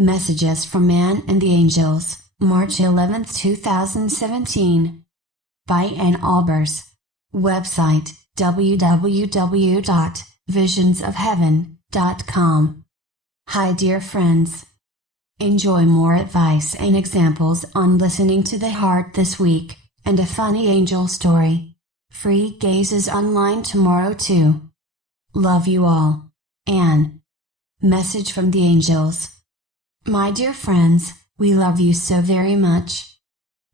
Messages from Ann and the Angels, March 11, 2017. By Ann Albers. Website, www.visionsofheaven.com. Hi dear friends. Enjoy more advice and examples on listening to the heart this week, and a funny angel story. Free gazes online tomorrow too. Love you all. Ann. Message from the Angels. My dear friends, we love you so very much.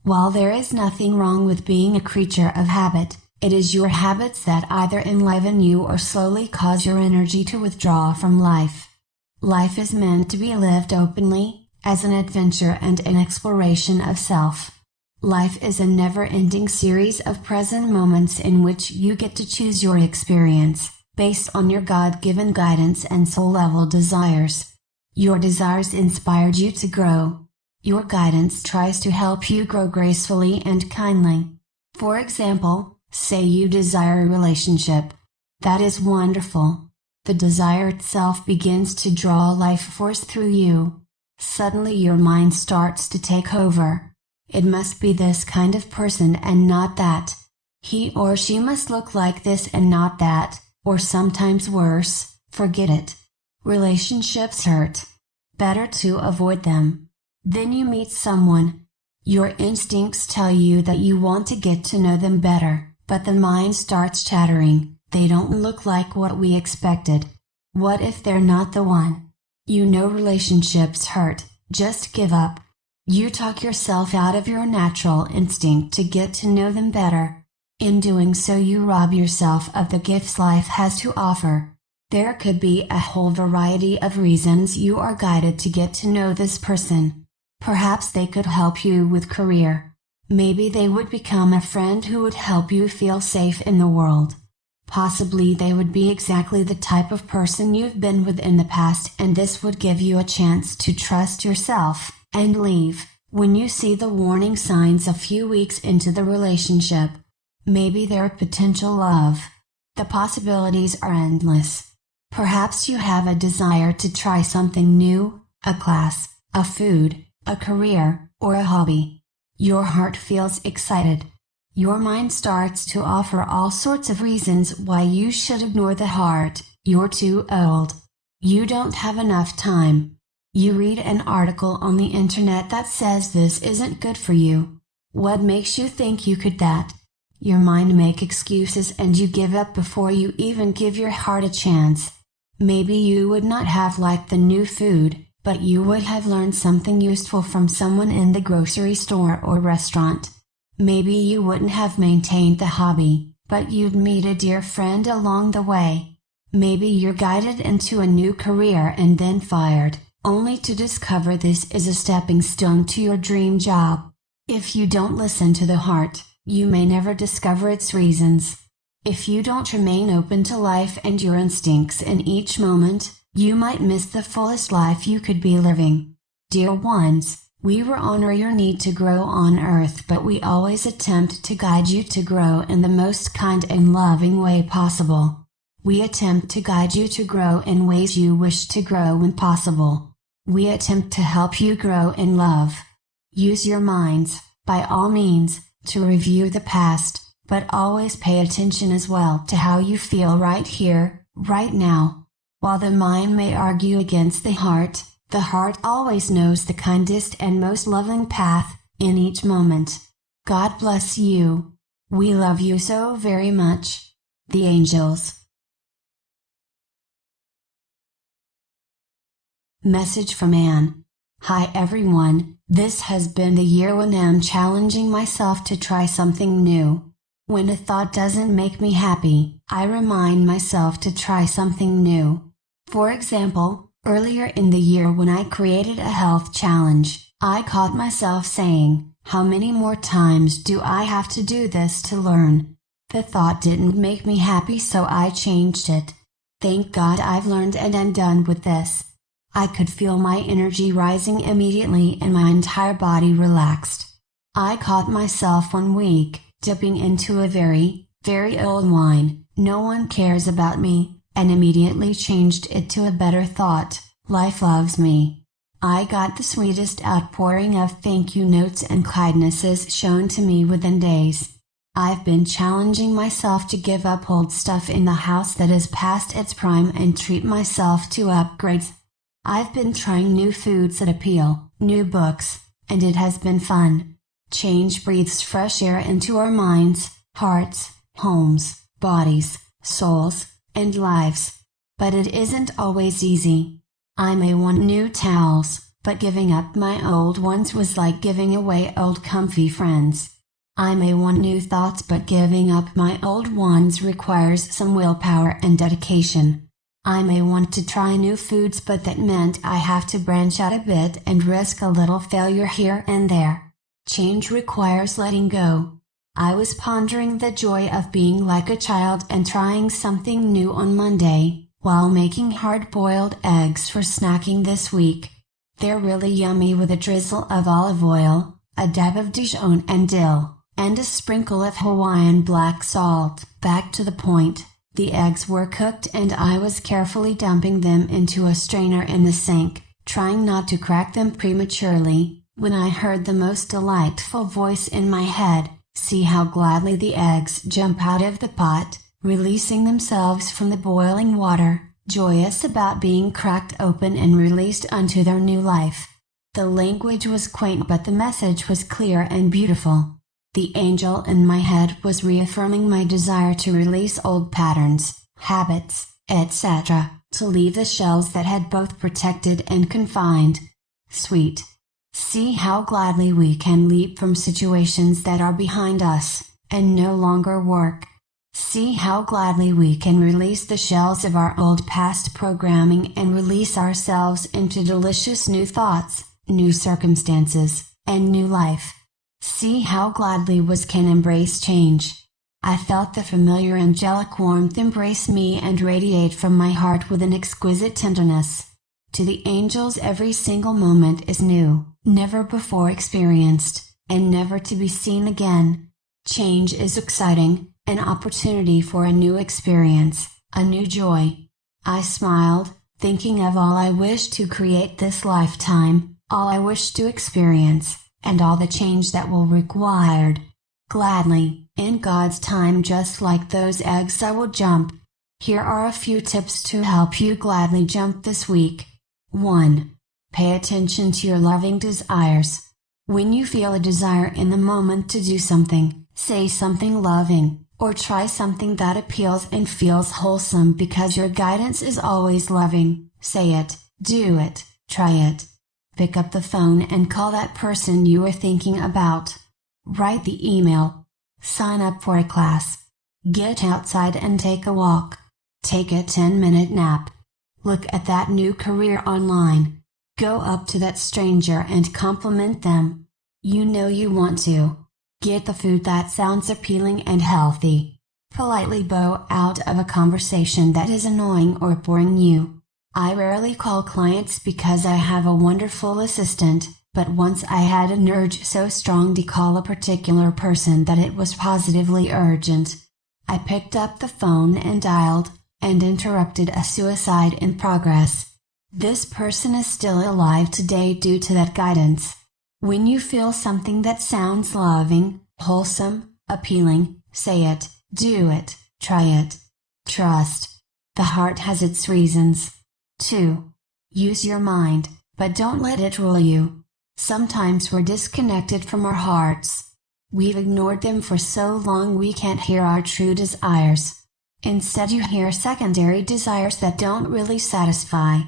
While there is nothing wrong with being a creature of habit, it is your habits that either enliven you or slowly cause your energy to withdraw from life. Life is meant to be lived openly, as an adventure and an exploration of self. Life is a never-ending series of present moments in which you get to choose your experience, based on your God-given guidance and soul-level desires. Your desires inspired you to grow. Your guidance tries to help you grow gracefully and kindly. For example, say you desire a relationship. That is wonderful. The desire itself begins to draw life force through you. Suddenly your mind starts to take over. It must be this kind of person and not that. He or she must look like this and not that, or sometimes worse. Forget it. Relationships hurt. Better to avoid them. Then you meet someone. Your instincts tell you that you want to get to know them better, but the mind starts chattering. They don't look like what we expected. What if they're not the one? You know relationships hurt, just give up. You talk yourself out of your natural instinct to get to know them better. In doing so you rob yourself of the gifts life has to offer. There could be a whole variety of reasons you are guided to get to know this person. Perhaps they could help you with career. Maybe they would become a friend who would help you feel safe in the world. Possibly they would be exactly the type of person you've been with in the past, and this would give you a chance to trust yourself and leave when you see the warning signs a few weeks into the relationship. Maybe they're potential love. The possibilities are endless. Perhaps you have a desire to try something new, a class, a food, a career, or a hobby. Your heart feels excited. Your mind starts to offer all sorts of reasons why you should ignore the heart. You're too old. You don't have enough time. You read an article on the internet that says this isn't good for you. What makes you think you could that? Your mind makes excuses and you give up before you even give your heart a chance. Maybe you would not have liked the new food, but you would have learned something useful from someone in the grocery store or restaurant. Maybe you wouldn't have maintained the hobby, but you'd meet a dear friend along the way. Maybe you're guided into a new career and then fired, only to discover this is a stepping stone to your dream job. If you don't listen to the heart, you may never discover its reasons. If you don't remain open to life and your instincts in each moment, you might miss the fullest life you could be living. Dear ones, we honor your need to grow on earth, but we always attempt to guide you to grow in the most kind and loving way possible. We attempt to guide you to grow in ways you wish to grow when possible. We attempt to help you grow in love. Use your minds, by all means, to review the past, but always pay attention as well to how you feel right here, right now. While the mind may argue against the heart always knows the kindest and most loving path, in each moment. God bless you. We love you so very much. The Angels. Message from Ann. Hi everyone, this has been the year when I'm challenging myself to try something new. When a thought doesn't make me happy, I remind myself to try something new. For example, earlier in the year when I created a health challenge, I caught myself saying, how many more times do I have to do this to learn? The thought didn't make me happy, so I changed it. Thank God I've learned and I'm done with this. I could feel my energy rising immediately and my entire body relaxed. I caught myself one week, dipping into a very, very old wine, no one cares about me, and immediately changed it to a better thought, life loves me. I got the sweetest outpouring of thank you notes and kindnesses shown to me within days. I've been challenging myself to give up old stuff in the house that is past its prime and treat myself to upgrades. I've been trying new foods that appeal, new books, and it has been fun. Change breathes fresh air into our minds, hearts, homes, bodies, souls, and lives. But it isn't always easy. I may want new towels, but giving up my old ones was like giving away old comfy friends. I may want new thoughts, but giving up my old ones requires some willpower and dedication. I may want to try new foods, but that meant I have to branch out a bit and risk a little failure here and there. Change requires letting go. I was pondering the joy of being like a child and trying something new on Monday, while making hard-boiled eggs for snacking this week. They're really yummy with a drizzle of olive oil, a dab of Dijon and dill, and a sprinkle of Hawaiian black salt. Back to the point. The eggs were cooked and I was carefully dumping them into a strainer in the sink, trying not to crack them prematurely, when I heard the most delightful voice in my head, "See how gladly the eggs jump out of the pot, releasing themselves from the boiling water, joyous about being cracked open and released unto their new life." The language was quaint, but the message was clear and beautiful. The angel in my head was reaffirming my desire to release old patterns, habits, etc., to leave the shells that had both protected and confined. Sweet. See how gladly we can leap from situations that are behind us, and no longer work. See how gladly we can release the shells of our old past programming and release ourselves into delicious new thoughts, new circumstances, and new life. See how gladly we can embrace change. I felt the familiar angelic warmth embrace me and radiate from my heart with an exquisite tenderness. To the angels, every single moment is new, never before experienced, and never to be seen again. Change is exciting, an opportunity for a new experience, a new joy. I smiled, thinking of all I wish to create this lifetime, all I wish to experience, and all the change that will required. Gladly, in God's time, just like those eggs, I will jump. Here are a few tips to help you gladly jump this week. 1. Pay attention to your loving desires. When you feel a desire in the moment to do something, say something loving, or try something that appeals and feels wholesome, because your guidance is always loving. Say it, do it, try it. Pick up the phone and call that person you were thinking about. Write the email. Sign up for a class. Get outside and take a walk. Take a 10-minute nap. Look at that new career online. Go up to that stranger and compliment them. You know you want to. Get the food that sounds appealing and healthy. Politely bow out of a conversation that is annoying or boring you. I rarely call clients because I have a wonderful assistant, but once I had an urge so strong to call a particular person that it was positively urgent. I picked up the phone and dialed, and interrupted a suicide in progress. This person is still alive today due to that guidance. When you feel something that sounds loving, wholesome, appealing, say it, do it, try it. Trust. The heart has its reasons. 2. Use your mind, but don't let it rule you. Sometimes we're disconnected from our hearts. We've ignored them for so long we can't hear our true desires. Instead, you hear secondary desires that don't really satisfy.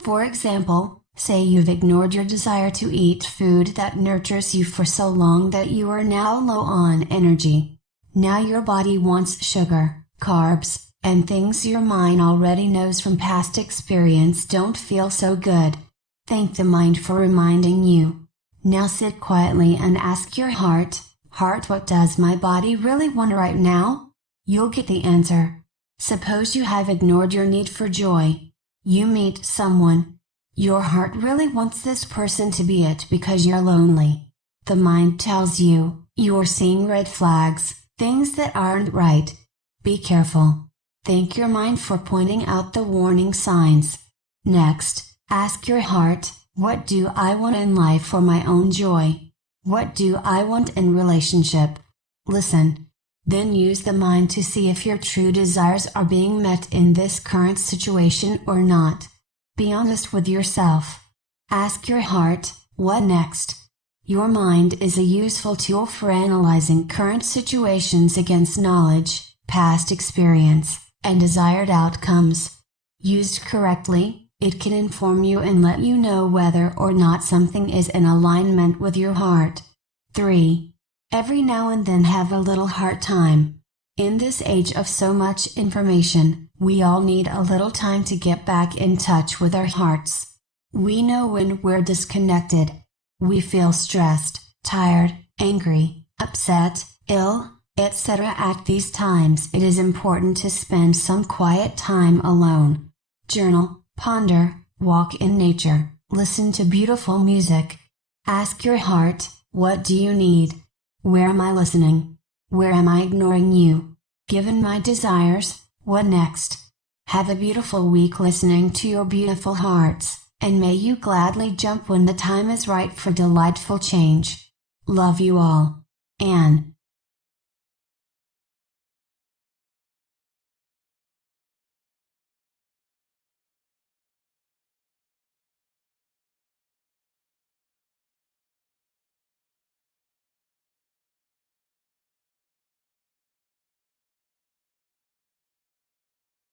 For example, say you've ignored your desire to eat food that nurtures you for so long that you are now low on energy. Now your body wants sugar, carbs, and things your mind already knows from past experience don't feel so good. Thank the mind for reminding you. Now sit quietly and ask your heart, "Heart, what does my body really want right now?" You'll get the answer. Suppose you have ignored your need for joy. You meet someone. Your heart really wants this person to be it because you're lonely. The mind tells you, you're seeing red flags, things that aren't right. Be careful. Thank your mind for pointing out the warning signs. Next, ask your heart, What do I want in life for my own joy? What do I want in relationship? Listen. Then use the mind to see if your true desires are being met in this current situation or not. Be honest with yourself. Ask your heart, what next? Your mind is a useful tool for analyzing current situations against knowledge, past experience, and desired outcomes. Used correctly, it can inform you and let you know whether or not something is in alignment with your heart. 3. Every now and then have a little heart time. In this age of so much information, we all need a little time to get back in touch with our hearts. We know when we're disconnected. We feel stressed, tired, angry, upset, ill, etc. At these times it is important to spend some quiet time alone. Journal, ponder, walk in nature, listen to beautiful music. Ask your heart, what do you need? Where am I listening? Where am I ignoring you? Given my desires, what next? Have a beautiful week listening to your beautiful hearts, and may you gladly jump when the time is right for delightful change. Love you all. Ann.